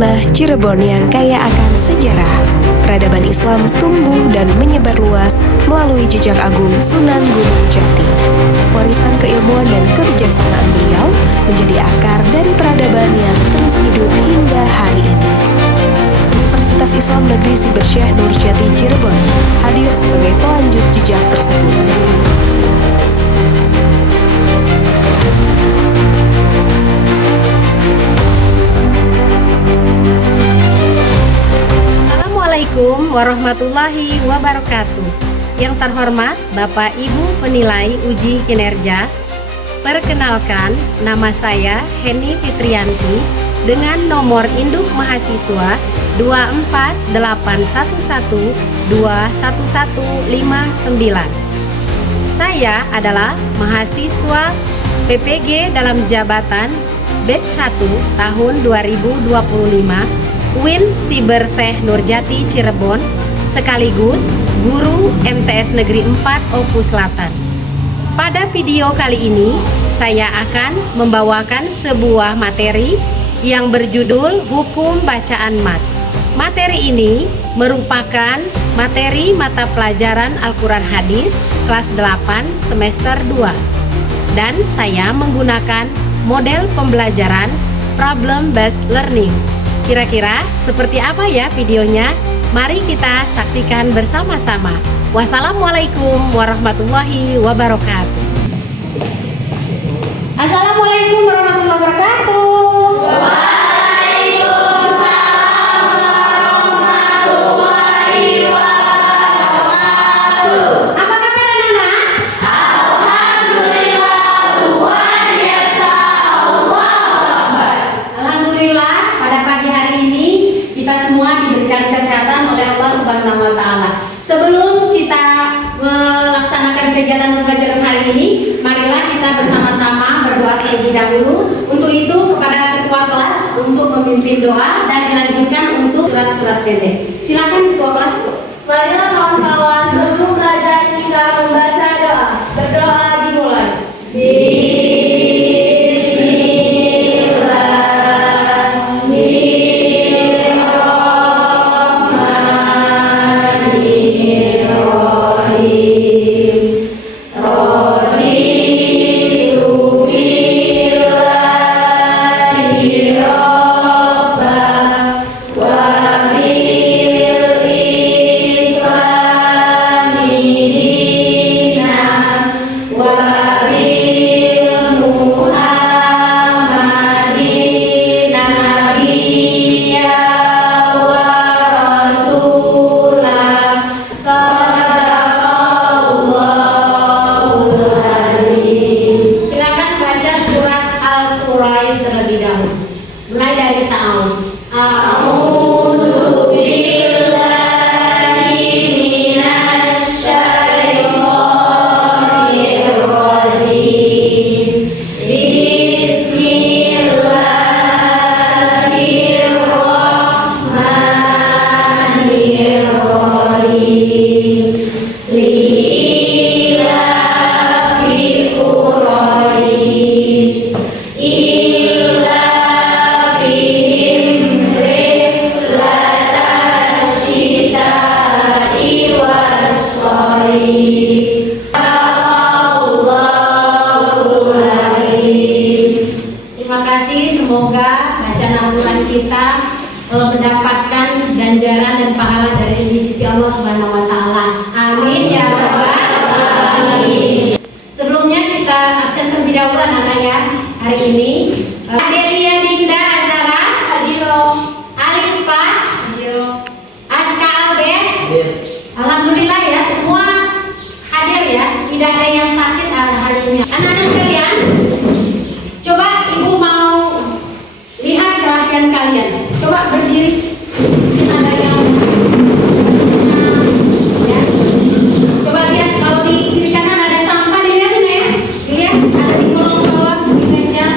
tanah Cirebon yang kaya akan sejarah. Peradaban Islam tumbuh dan menyebar luas melalui jejak agung Sunan Gunung Jati. Warisan keilmuan dan kebijaksanaan beliau menjadi akar dari peradaban yang terus hidup hingga hari ini. Universitas Islam Negeri Siber Syekh Nurjati Cirebon hadir sebagai pelanjut jejak tersebut. Assalamualaikum warahmatullahi wabarakatuh. Yang terhormat Bapak Ibu penilai uji kinerja, perkenalkan nama saya Heni Fitrianti dengan nomor induk mahasiswa 24811211159. Saya adalah mahasiswa PPG dalam jabatan batch 1 tahun 2025 UIN Siber Syekh Nurjati Cirebon, sekaligus guru MTS Negeri 4 Oku Selatan. Pada video kali ini, saya akan membawakan sebuah materi yang berjudul Hukum Bacaan Mat. Materi ini merupakan materi mata pelajaran Al-Quran Hadis kelas 8 semester 2. Dan saya menggunakan model pembelajaran Problem Based Learning. Kira-kira seperti apa ya videonya? Mari kita saksikan bersama-sama. Wassalamualaikum warahmatullahi wabarakatuh. Assalamualaikum warahmatullahi wabarakatuh. Waalaikumsalam warahmatullahi wabarakatuh. Apa kabar anak-anak? Alhamdulillah, luar biasa. Allahu Akbar. Alhamdulillah, pada pagi hari ini kita semua diberikan kesehatan oleh Allah Subhanahu wa taala. Sebelum kita melaksanakan kegiatan pembelajaran hari ini, marilah kita bersama-sama berdoa terlebih dahulu. Untuk itu kepada ketua kelas untuk memimpin doa dan dilanjutkan untuk surat-surat pendek. Silakan ketua kelas. Marilah kawan-kawan, sebelum belajar kita membaca doa. Berdoa dimulai. Silakan baca surat Al-Quraish terlebih dahulu. Mulai dari ta'awuz. A'udzu billahi minasy syaithanir rajim. Bismillahirrahmanirrahim. Li'ilafi Quraisy ilafihim rihlatas syita'i was-shayf. Allahul Azim. Terima kasih, semoga bacaan Al-Quran kita mendapatkan ganjaran dan pahala dari sisi Allah Subhanahu wa taala. Amin ya rabbal alamin. Sebelumnya kita absen terlebih dahulu anak-anak ya. Hari ini Adelia Dinda Azara Hadiro. Alispa Hadiro. Aska Albert. Alhamdulillah ya, semua hadir ya. Tidak ada yang sakit hari ini. Anak-anak sekalian, coba ibu mau lihat perhatian kalian. Coba berdiri. Ada yang ya. Coba lihat kalau di kiri kanan ada sampah, dilihatin ya. Lihat ada di kolong bawah di meja.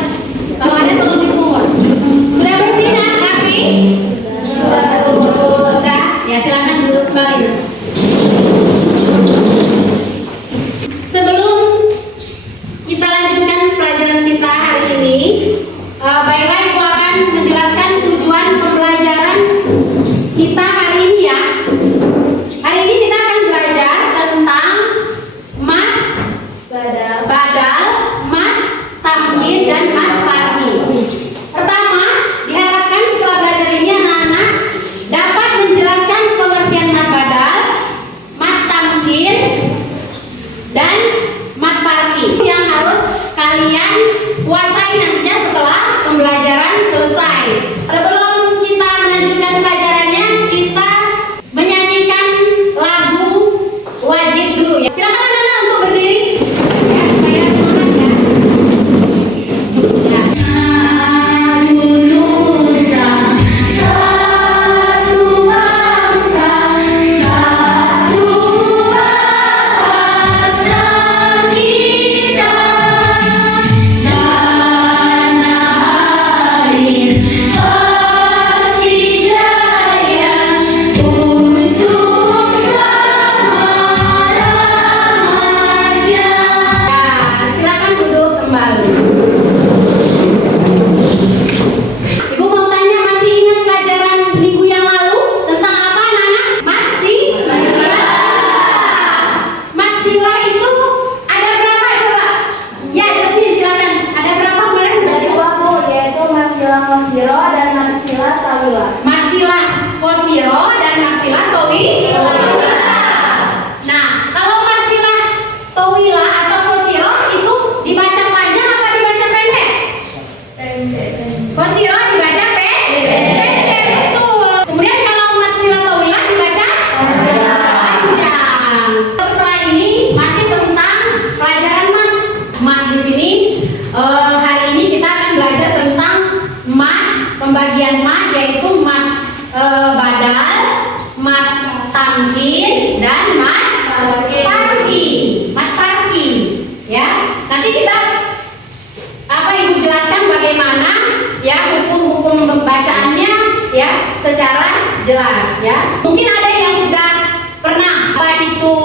jelas ya. Mungkin ada yang sudah pernah apa itu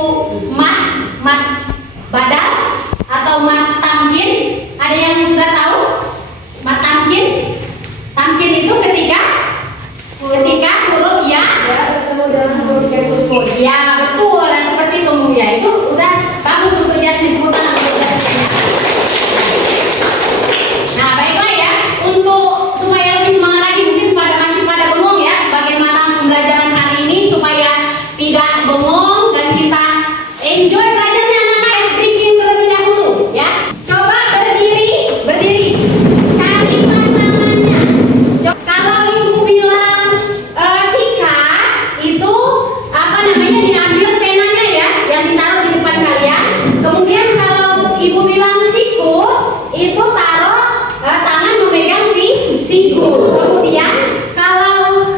mat badal atau mat tamkin? Ada yang sudah tahu mat tamkin? Tamkin itu ketika huruf ya bertemu dengan huruf yang kusut. ya betul, nah, seperti itu ya, itu udah bagus untuk Jasmine Purna. Nah baiklah ya, untuk supaya lebih semangat lagi, mungkin masih pada bengong ya bagaimana pembelajaran hari ini, supaya tidak bengong dan kita enjoy belajarnya. Anak-anak ice breaking terlebih dahulu ya. Coba berdiri cari pasangannya. Kalau ibu bilang sikat, itu apa namanya, diambil penanya ya, yang ditaruh di depan kalian. Kemudian kalau ibu bilang sikut, itu taruh tangan memegang siku. Kemudian kalau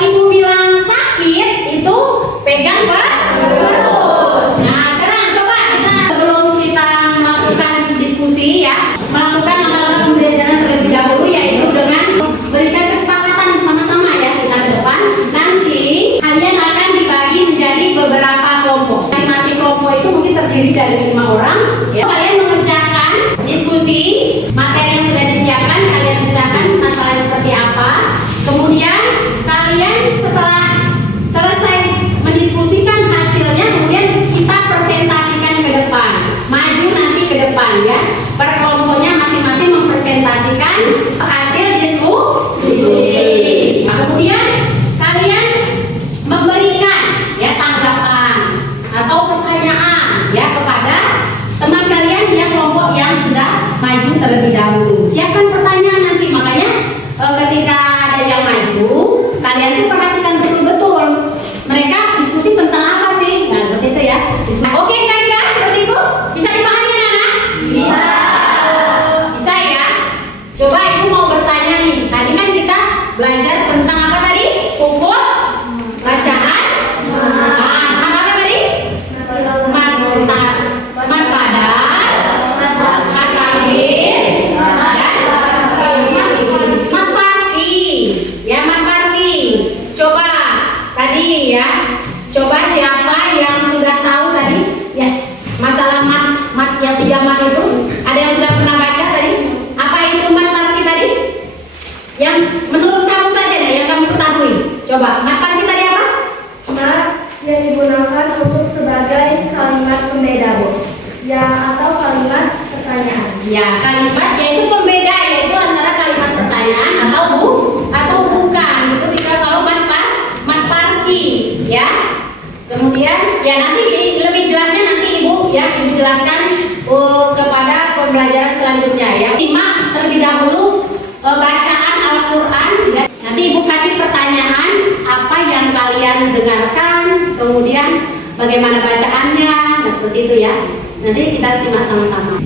ibu bilang sakit, itu pegang perut. Nah sekarang coba kita, sebelum kita melakukan diskusi ya, melakukan langkah-langkah pembelajaran terlebih dahulu, yaitu dengan memberikan kesepakatan sama-sama ya kita ke depan. Nanti kalian akan dibagi menjadi beberapa kelompok. Masing-masing kelompok itu mungkin terdiri dari 5 orang ya. Kalian mengerjakan diskusi materi yang sudah disiapkan, kalian kerjakan masalahnya seperti apa. Kemudian kalian setelah selesai mendiskusikan hasilnya, kemudian kita presentasikan ke depan, maju nanti ke depan ya. Per kelompoknya masing-masing mempresentasikan hasil diskusi. Nah, kemudian kalian memberikan ya tanggapan atau pertanyaan ya kepada teman kalian yang kelompok yang sudah maju terlebih dahulu. Siapkan pertanyaan nanti, makanya ketika ada yang maju, kalian tuh perhatikan betul-betul mereka diskusi tentang apa sih. Nah seperti itu ya. Oke, kira-kira seperti itu bisa dipahami anak-anak? Bisa ya. Coba ibu mau bertanya nih. Tadi kan kita belajar tentang apa tadi? Hukum bacaan. Apa tadi? Mat badal, mat lahir, dan mat parking. Ya, mat parking. Coba tadi ya. Coba siapa yang sudah tahu tadi? Ya, masalah mat yang 3 mat itu. Ada yang sudah pernah baca tadi? Apa itu mat parking tadi? Yang menurut kamu saja deh, yang kamu ketahui. Coba, mat parking tadi apa? Mat yang digunakan untuk sebagai kalimat pembeda, Bu. Atau kalimat pertanyaan. Ya, kalimat yaitu pembeda, yaitu antara kalimat pertanyaan atau bukan. Itu jika kalau mat parking, ya. Kemudian ya nanti lebih jelasnya nanti ibu jelaskan kepada pembelajaran selanjutnya ya. Simak terlebih dahulu bacaan Al-Quran ya. Nanti ibu kasih pertanyaan apa yang kalian dengarkan, kemudian bagaimana bacaannya, nah seperti itu ya. Nanti kita simak sama-sama.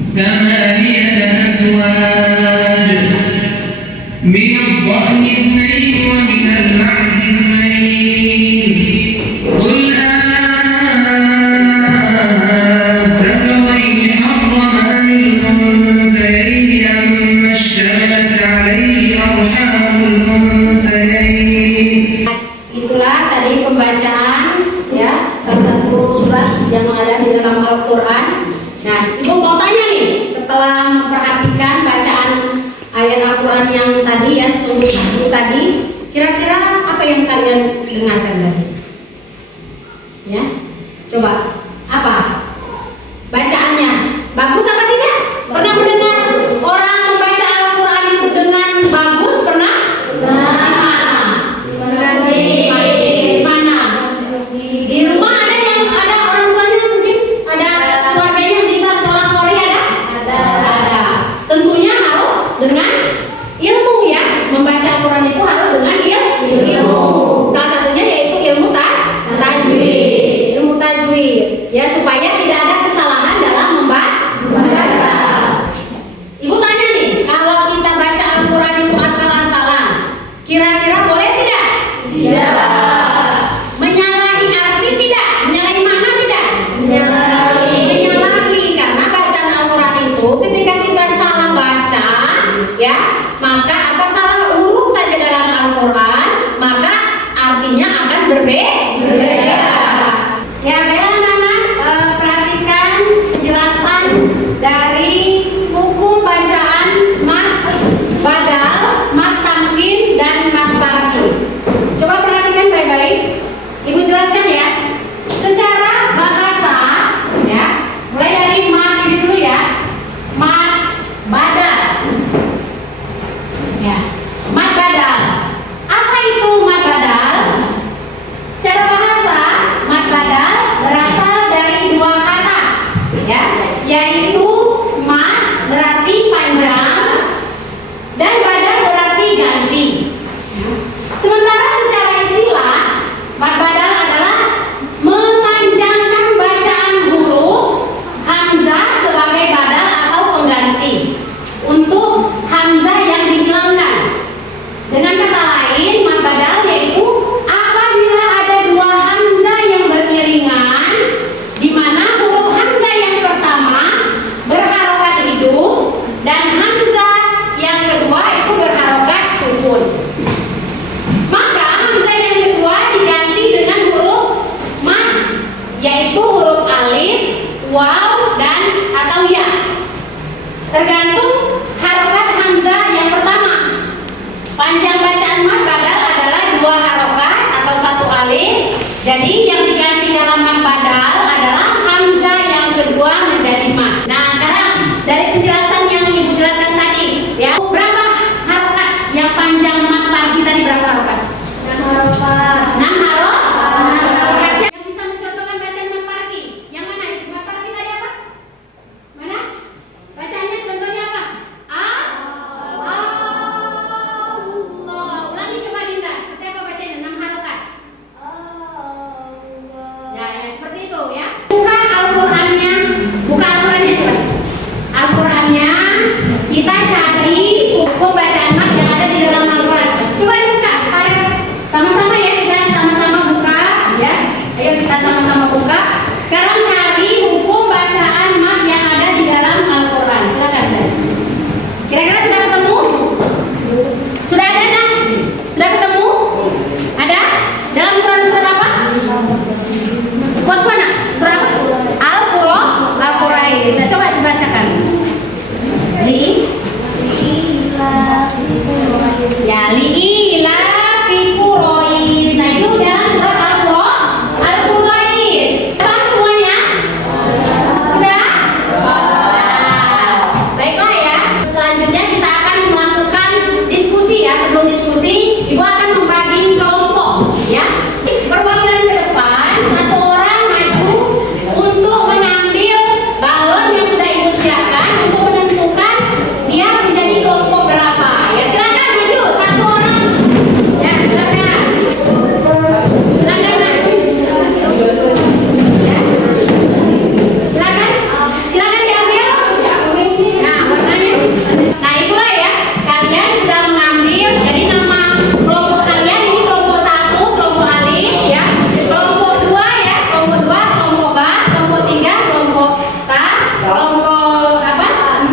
من الضأن اثنين ومن المعز اثنين قل أذكرين حرم أم الأنثيين أما اشتملت عليه أرحام الأنثيين. Itulah tadi pembacaan ya, salah satu surat yang ada di dalam Al-Quran. Nah, ibu mau tanya nih, setelah memperhatikan bacaan ayat Al-Quran yang tadi ya, sungguh tadi, kira-kira apa yang kalian dengarkan tadi? Ya, coba apa? Bacaannya bagus apa tidak? Pernah mendengar orang membaca Al-Quran itu dengan bagus? Pernah? Di mana? Di rumah ada yang ada orang tuanya, mungkin ada keluarganya yang bisa seorang Korea ada? Ada. Tentunya harus dengan ilmu ya. Membaca Al-Quran itu harus dengan ilmu. Salah satunya yaitu ilmu tajwid. Ilmu tajwid ya, supaya tidak ada kesalahan dalam membaca. Ibu tanya nih, kalau kita baca Al-Quran itu asal-asalan, kira-kira boleh tidak? Tidak. Menyalahi arti tidak? Menyalahi makna tidak? Menyalahi, karena bacaan Al-Quran itu ketika kita salah baca ya, kedua itu berharokat sukun. Maka hamzah yang kedua diganti dengan huruf mad, yaitu huruf alif, waw, dan atau ya. Tergantung harokat hamzah yang pertama. Panjang bacaan mad badal adalah 2 harokat atau 1 alif. Jadi yang diganti dalam mad badal adalah hamzah yang kedua menjadi mad. Nah, sekarang dari penjelasan yang Ibu jelaskan tadi, ya, berapa harokat yang panjang mad parti tadi, berapa harokat? 6 harokat. Yang bisa mencontohkan bacaan mad parti, yang mana itu? Mad parti tadi apa? Mana? Bacaannya contohnya apa? Allah. Ulangi coba Dinda. Seperti apa bacanya? 6 harokat. Ya, seperti itu ya. Buka Al-Qur'annya. Buka Al-Qur'annya coba. Al-Qur'annya kita cari hukum bacaan mad yang ada di dalam Al-Qur'an. Coba dibuka. Sama-sama ya, kita sama-sama buka ya. Ayo kita sama-sama buka. Sekarang cari hukum bacaan mad yang ada di dalam Al-Qur'an. Silakan. Kira-kira sudah ketemu? Sudah ada kan? Sudah ketemu? Ada? Dalam Quran surat apa? Kuat mana? Surat apa? Al-Qur'an. Nah, coba dibacakan. Li'ila fi Quraish. Nah, itu dalam surat Al-Qur'an. Apa semuanya? Sudah? Baiklah ya. Selanjutnya kita akan melakukan diskusi ya. Sebelum diskusi, Ibu akan membagi kelompok ya. Perwakilan ke depan, 1 orang maju untuk mengambil balon yang sudah Ibu siapkan untuk menentukan dia menjadi kelompok berapa. Ya, silakan maju 1 orang. Ya, silakan. Silakan. Ya. Silakan. Silakan diambil. Nah, warnanya. Nah, itulah ya. Kalian sudah mengambil. Jadi nama kelompok kalian ini kelompok 1, kelompok alif ya. Kelompok 2 ya, kelompok 2, kelompok ba, kelompok 3, kelompok ta, kelompok apa?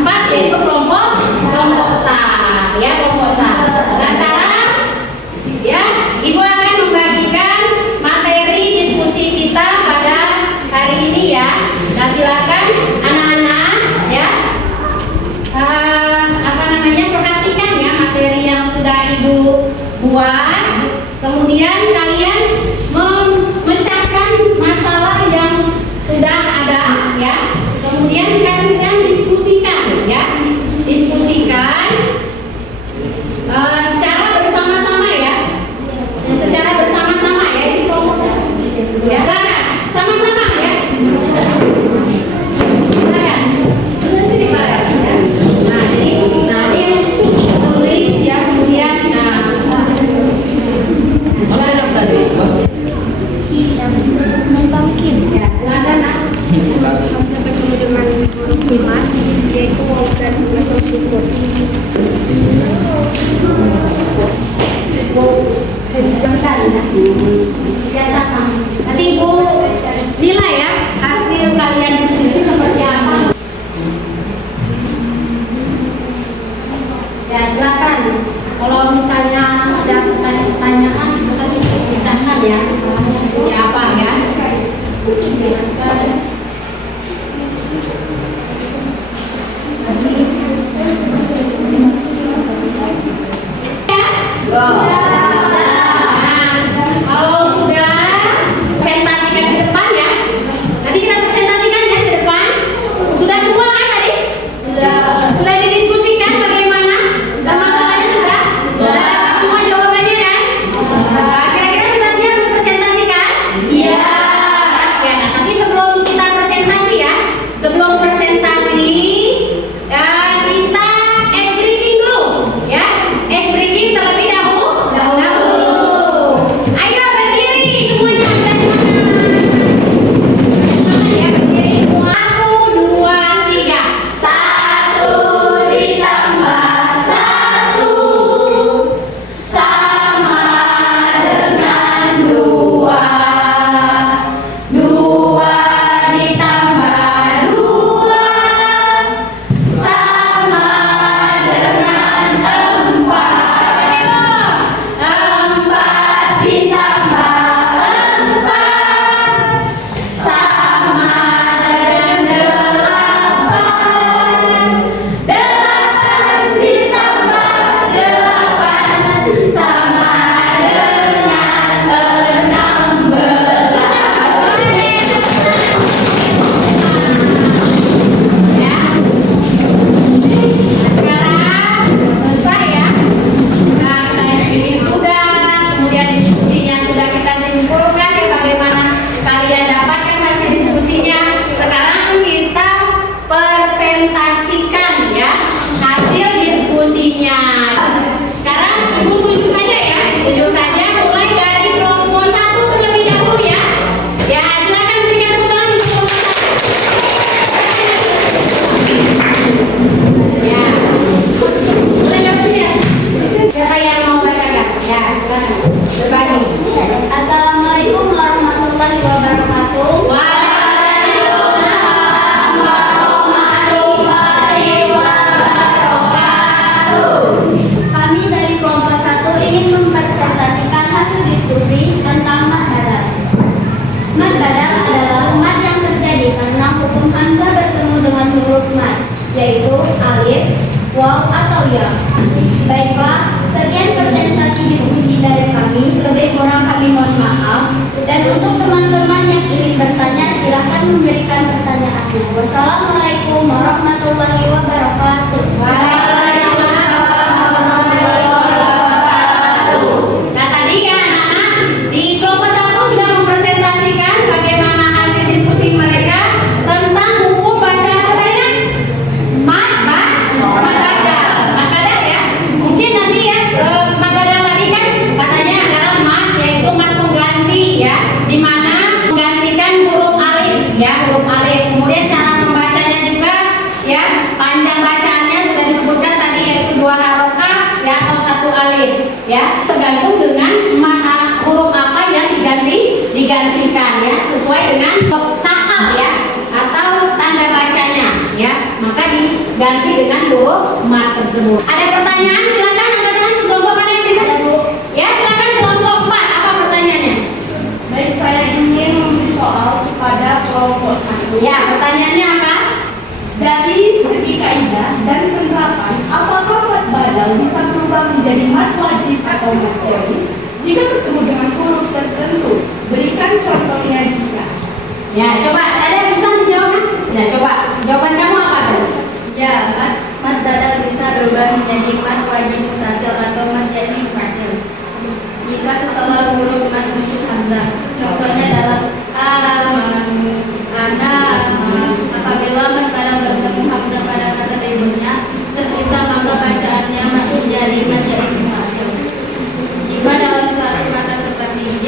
4 yaitu kelompok sa ya, kelompok sa. Nah, sekarang ya, Ibu akan membagikan materi diskusi kita pada hari ini ya. Nah, silakan anak-anak ya. Perhatikan ya materi yang sudah Ibu buat. Kemudian kalian memecahkan masalah yang sudah ada ya. Kemudian kalian diskusikan ya. Diskusikan secara bersama-sama ya. Secara bersama-sama ya. Ini kelompok ya. Silakan sama-sama ya. Silakan. Terus sini Pak ya. Nah, jadi nanti tulis ya, kemudian silakan tadi. Ya, silakan nak. Bertemu dengan iman, yaitu waw dan sukun. Nanti Ibu nilai ya hasil kalian diskusi seperti apa. Ya, silakan. Kalau misalnya ada pertanyaan, silakan dicatat ya. Misalnya seperti apa ya. Kalau sudah presentasikan ke depan ya. Nanti kita presentasikan ya ke depan. Sudah semua kan tadi? Sudah didiskusikan bagaimana? Dan masalahnya sudah? Sudah dapat semua jawabannya kan? Kira-kira sudah siap mempresentasikan? Siap. Ya, nah, tapi sebelum diskusinya. Sekarang Ibu tunjuk saja ya, tunjuk saja mulai dari kelompok 1 terlebih dahulu ya. Ya, silakan berikan tepuk tangan untuk kelompok 1. Ya. Mulai dari sini ya. Siapa yang mau bacakan? Ya, silakan. Berbagi. Assalamualaikum warahmatullahi wabarakatuh. Kami dari kelompok 1 ingin mempresentasikan hasil diskusi tentang mad badal. Mad badal adalah mad yang terjadi karena hukum hamzah bertemu dengan huruf mad, yaitu alif, waw, atau ya. Baiklah, sekian presentasi diskusi dari kami. Lebih kurang kami mohon maaf. Dan untuk teman-teman yang ingin bertanya, silakan memberikan pertanyaannya. Wassalamualaikum warahmatullahi wabarakatuh. Nah tadi ya anak-anak di kelompok 1 sudah mempresentasikan bagaimana hasil diskusi mereka tentang hukum baca apa ya? Mad badal ya. Mungkin nanti ya mad badal tadi kan katanya adalah mad, yaitu mad pengganti ya, di mana menggantikan huruf alif ya, huruf alif. Kemudian cara membacanya juga ya, panjang bacaannya sudah disebutkan tadi, yaitu 2 harokah ya atau 1 alif ya, tergantung dengan huruf apa yang digantikan ya, sesuai dengan sakal ya atau tanda bacanya ya, maka diganti dengan huruf mad tersebut. Ada pertanyaan? Silakan angkat kelompok mana yang tidak? Ya, silakan kelompok 4. Apa pertanyaannya? Baik, saya ingin memberi soal kepada kelompok 1. Ya, pertanyaannya apa? Dari segi kaidah dan penerapan, apakah mad badal bisa berubah menjadi mad wajib atau mad jaiz jika bertemu dengan huruf tertentu? Berikan contohnya jika. Ya, coba ada bisa menjawab kan? Ya, coba jawaban kamu apa kan? Ya, mad badal bisa berubah menjadi mad wajib mutasil atau mad jaiz mutasil jika setelah huruf mad muncul hamzah. Contohnya dalam amanu, apabila mad badal bertemu hamzah pada kata berikutnya terpisah, maka bacaannya masuk jadi mad jaiz mutasil. Jika dalam suatu kata seperti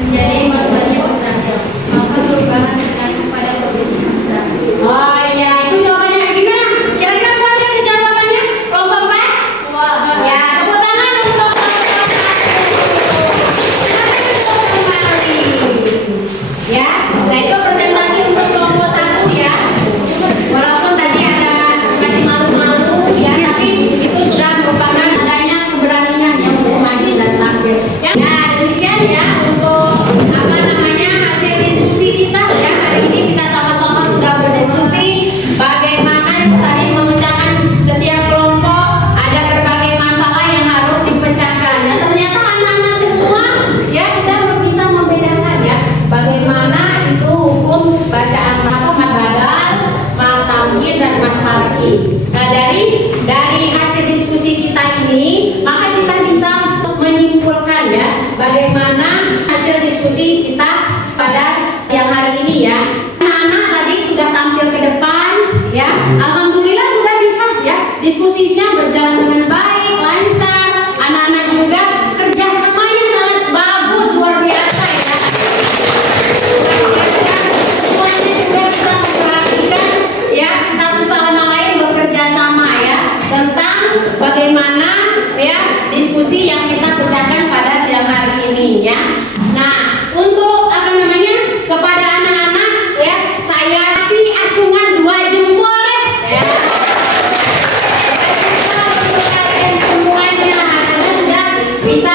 menjadi mad wajib mutasil, maka perubahan tergantung pada posisi hamzah. Oh iya, itu jawabannya gimana? Kira-kira puas ya jawabannya? Kelompok 4? Puas. Ya, tepuk tangan untuk ya. Nah itu presentasi untuk kelompok 1 ya. Walaupun tadi ada masih malu-malu ya, tapi itu sudah merupakan adanya keberanian yang untuk maju dan tampil. Ya, demikian ya untuk apa namanya hasil diskusi kita ya. Hari ini kita sama-sama sudah berdiskusi bagaimana itu tadi memecahkan setiap kelompok, ada berbagai masalah yang harus dipecahkan. Dan ternyata anak-anak semua ya sudah bisa membedakan ya bagaimana itu hukum bacaan apa mad badal, mad tamkin dan mad harki. Nah dari hasil diskusi kita ini maka kita bisa menyimpulkan ya bagaimana hasil diskusi kita pada siang hari ini ya. Anak-anak tadi sudah tampil ke depan ya. Alhamdulillah sudah bisa ya, diskusinya berjalan dengan baik, lancar. Anak-anak juga kerjasamanya sangat bagus, luar biasa ya. Semuanya juga bisa memperhatikan ya satu sama lain bekerja sama ya tentang bagaimana ya diskusi yang kita pecahkan pada siang hari ini ya. Nah, untuk apa namanya kepada anak-anak ya, saya kasih acungan 2 jempol deh ya. Untuk kalian semuanya, anak-anak sudah bisa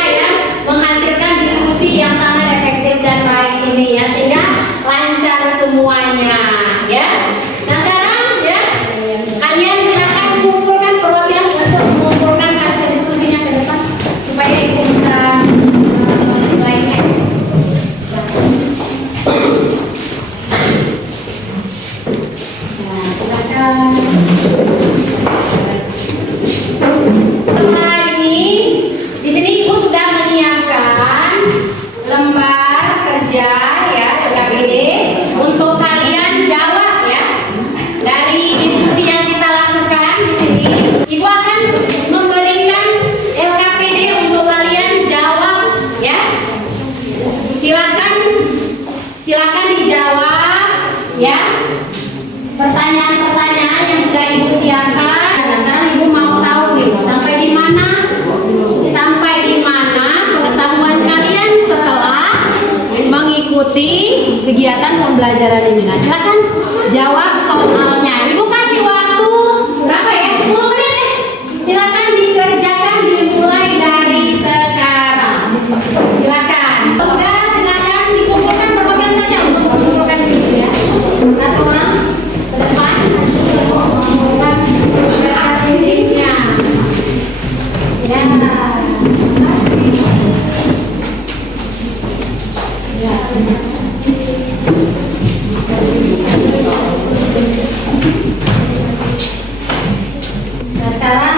pelajaran ini. Nah, silakan jawab soalnya. Ibu kasih waktu berapa ya? 10 menit ya. Silakan dikerjakan, dimulai dari sekarang. Silakan. Sudah, silakan dikumpulkan berbagai saja untuk mengumpulkan itu ya. Satu orang ke depan mengumpulkan dirinya. Ya, kasih. Ya, nah sekarang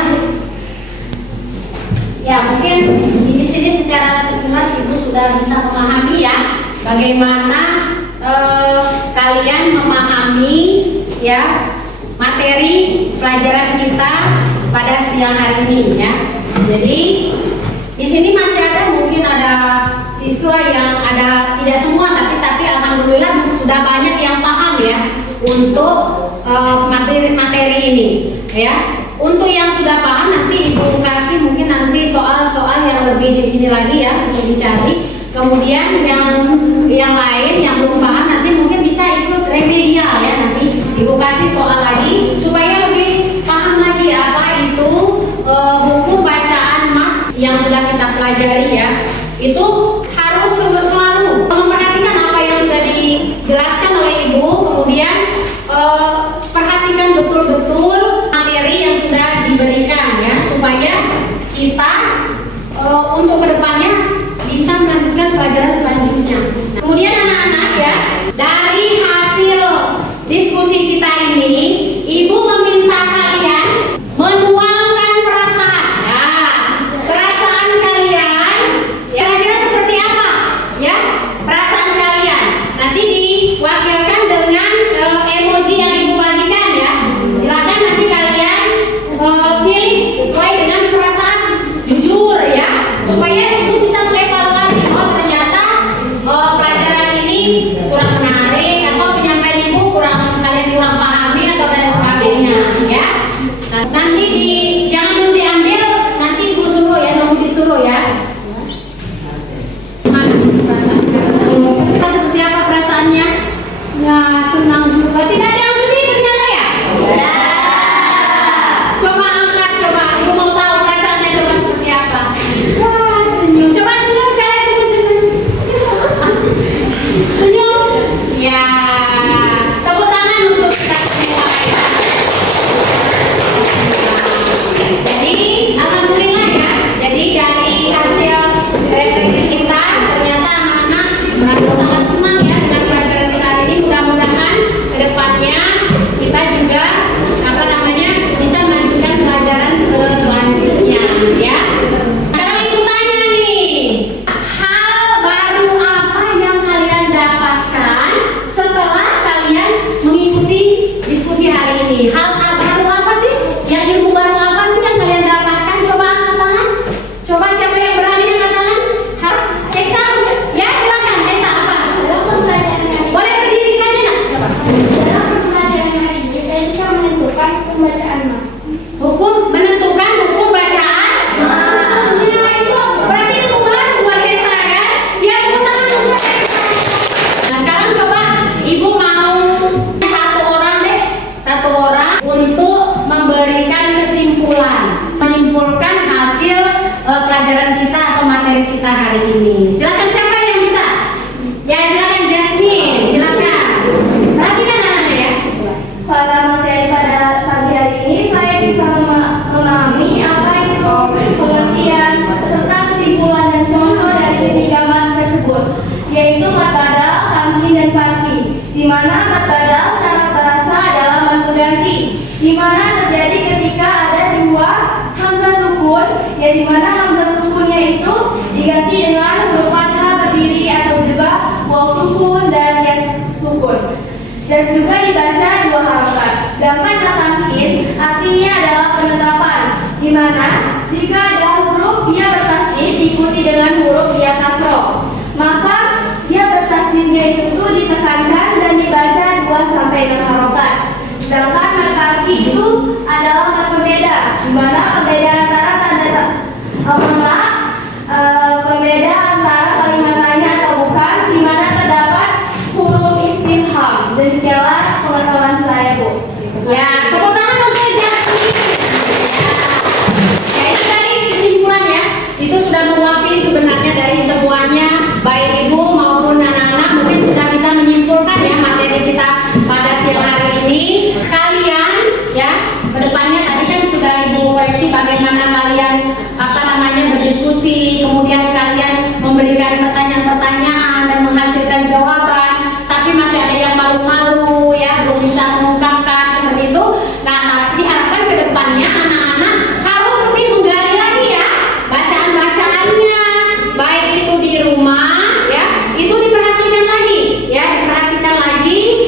ya mungkin di sini secara sekilas ibu sudah bisa memahami ya bagaimana kalian memahami ya materi pelajaran kita pada siang hari ini ya. Jadi di sini masih ada mungkin ada siswa yang ada tidak semua tapi alhamdulillah sudah banyak yang paham ya untuk materi-materi ini ya. Untuk yang sudah paham nanti ibu kasih mungkin nanti soal-soal yang lebih ini lagi ya untuk dicari. Kemudian yang lain yang belum paham nanti mungkin bisa ikut remedial ya, nanti ibu kasih soal lagi supaya lebih paham lagi apa itu hukum bacaan mat yang sudah kita pelajari ya. Itu harus selalu memperhatikan apa yang sudah dijelaskan oleh ibu, kemudian perhatikan betul-betul materi yang sudah diberikan ya, supaya kita untuk kedepannya bisa melanjutkan pelajaran selanjutnya. Kemudian anak-anak ya, dari hasil diskusi kita ini, ibu meminta kalian menuangkan perasaan. Nah, perasaan kalian kira-kira seperti apa? Ya, perasaan kalian nanti diwakilkan dengan emoji yang ibu bagikan ya. Silakan nanti kalian pilih sesuai dengan perasaan jujur ya, supaya ibu bisa mengevaluasi oh ternyata pelajaran ini kurang menarik atau penyampaian ibu kalian kurang pahami atau dan sebagainya ya. Nah, nanti jangan dulu diambil, nanti ibu suruh ya, nunggu disuruh ya. Mana perasaan? Kita seperti apa perasaannya? Ya senang juga. Tidak ada yang sedih ternyata ya? Coba angkat, coba ibu mau tahu perasaannya coba seperti apa? Wah senyum, coba senyum, saya senyum. Senyum, ya. Tepuk tangan untuk kita semua. Jadi alhamdulillah ya. Jadi dari hasil refleksi kita ternyata anak-anak merasa sangat senang ya dengan pelajaran kita hari ini. Mudah-mudahan kedepannya kita juga bisa melanjutkan pelajaran selanjutnya ya. Sekarang ibu tanya nih, hal baru apa yang kalian dapatkan setelah kalian mengikuti diskusi hari ini? Hal baru apa sih? Yang ilmu baru apa sih yang kalian dapatkan? Coba angkat tangan. Coba siapa yang berani angkat tangan? Esa, ya silakan. Esa apa? Boleh berdiri saja nak? Coba. Dalam pelajaran hari ini saya bisa menentukan hukum bacaan mat. Menentukan hukum bacaan. Ya itu berarti ilmu baru buat Esa kan? Ya tepuk tangan buat Esa. Nah sekarang coba ibu mau satu orang untuk memberikan kesimpulan, menyimpulkan hasil pelajaran kita atau materi kita hari ini. Silakan siapa yang bisa? Ya silakan Jasmine, silakan. Perhatikan anaknya ya. Pada materi pada pagi hari ini saya bisa memahami apa itu pengertian serta kesimpulan dan contoh dari ketiga mat tersebut, yaitu mat badal, tamkin dan parki. Di mana mat badal secara bahasa adalah mat pengganti, di mana terjadi ketika ada dua hamzah sukun, yang di mana hamzah sukunnya itu diganti dengan huruf fathah berdiri atau juga waw sukun dan ya sukun, dan juga dibaca dua harokat. Sedangkan tamkin artinya adalah penetapan, di mana jika ada huruf dia bertasdid diikuti dengan huruf dia kasroh, maka dia bertasdidnya itu ditekankan dan dibaca 2 sampai 6 harokat. Sedangkan mat parki itu adalah mat pembeda, di mana pembeda antara pembeda antara kalimat tanya atau bukan, di mana terdapat huruf istifham. kalian berdiskusi, kemudian kalian memberikan pertanyaan-pertanyaan dan menghasilkan jawaban, tapi masih ada yang malu-malu ya, belum bisa mengungkapkan seperti itu. Nah, tapi diharapkan ke depannya anak-anak harus lebih menggali lagi ya bacaan-bacaannya, baik itu di rumah ya, itu diperhatikan lagi ya,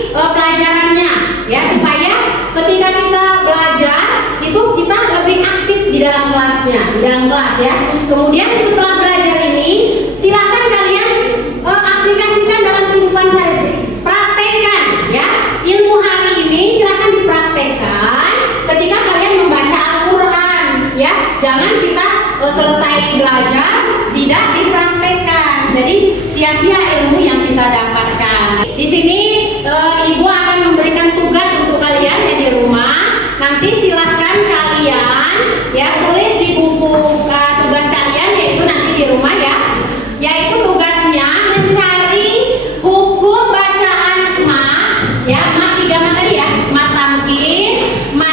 pelajarannya ya, supaya ketika kita belajar itu kita lebih aktif di dalam kelasnya, di dalam kelas ya. Kemudian setelah belajar ini silakan kalian aplikasikan dalam kehidupan sehari-hari, praktekkan ya, ilmu hari ini silakan dipraktekkan ketika kalian membaca Al-Quran ya. Jangan kita selesai belajar tidak dipraktekkan, jadi sia-sia ilmu yang kita dapatkan. Di sini ibu akan memberikan tugas untuk kalian ya di rumah. Nanti silahkan kalian ya tulis di buku tugas kalian, yaitu nanti di rumah ya, yaitu tugasnya mencari hukum bacaan ma ya, ma 3 ma tadi ya, ma tamkin, ma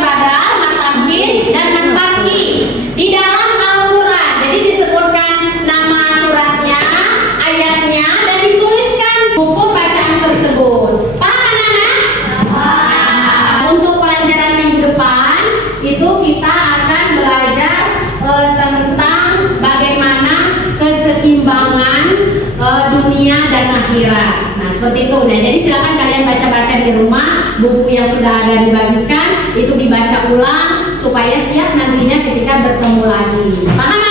badal, ma tamkin, dan ma parki di dalam Al-Quran. Jadi disebutkan nama suratnya, ayatnya, dan dituliskan hukum bacaan tersebut. Paham anak-anak? Untuk pelajaran minggu depan itu kita akan belajar tentang bagaimana keseimbangan dunia dan akhirat. Nah, seperti itu. Nah, jadi silakan kalian baca-baca di rumah, buku yang sudah ada dibagikan itu dibaca ulang supaya siap nantinya ketika bertemu lagi. Paham?